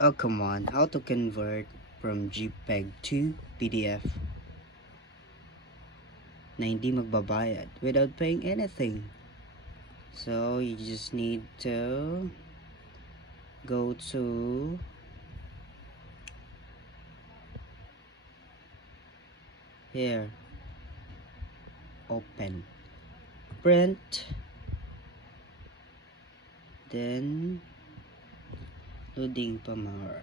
Oh, come on. How to convert from JPEG to PDF na hindi magbabayad without paying anything. So, you just need to go to here, open, print, then loading pa more.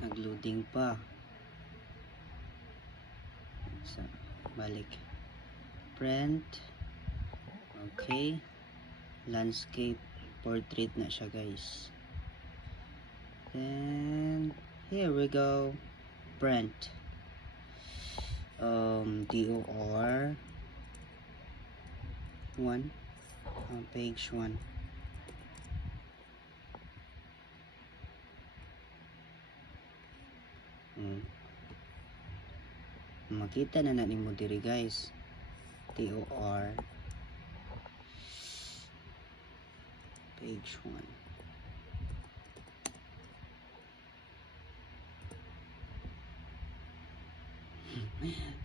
Nag-loading pa. So, balik. Print. Okay. Landscape portrait na siya, guys. Then here we go. Print. DOR 1. Page 1. Makita na na nimo diri, guys. TOR page 1.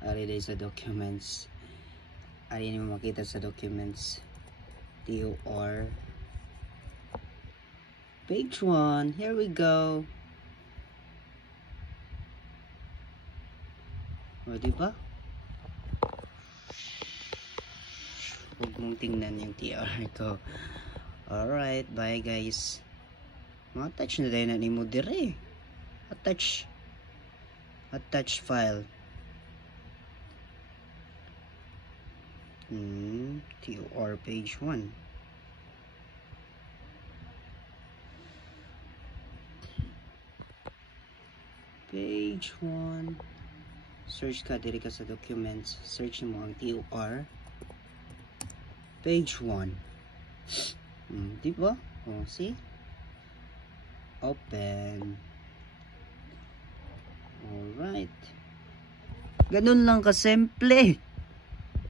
Ari day sa documents. Ari nimo makita sa documents. TOR page 1. Here we go. O, diba? Huwag mong tingnan yung TR ko. Alright, bye guys. Attach na tayo na ni mo dire. Attach file. TOR page 1. Page 1. Search ka diri ka sa documents. Search mo ang TOR page 1. Diba? Oh, see? Open. Alright. Ganun lang kasimple.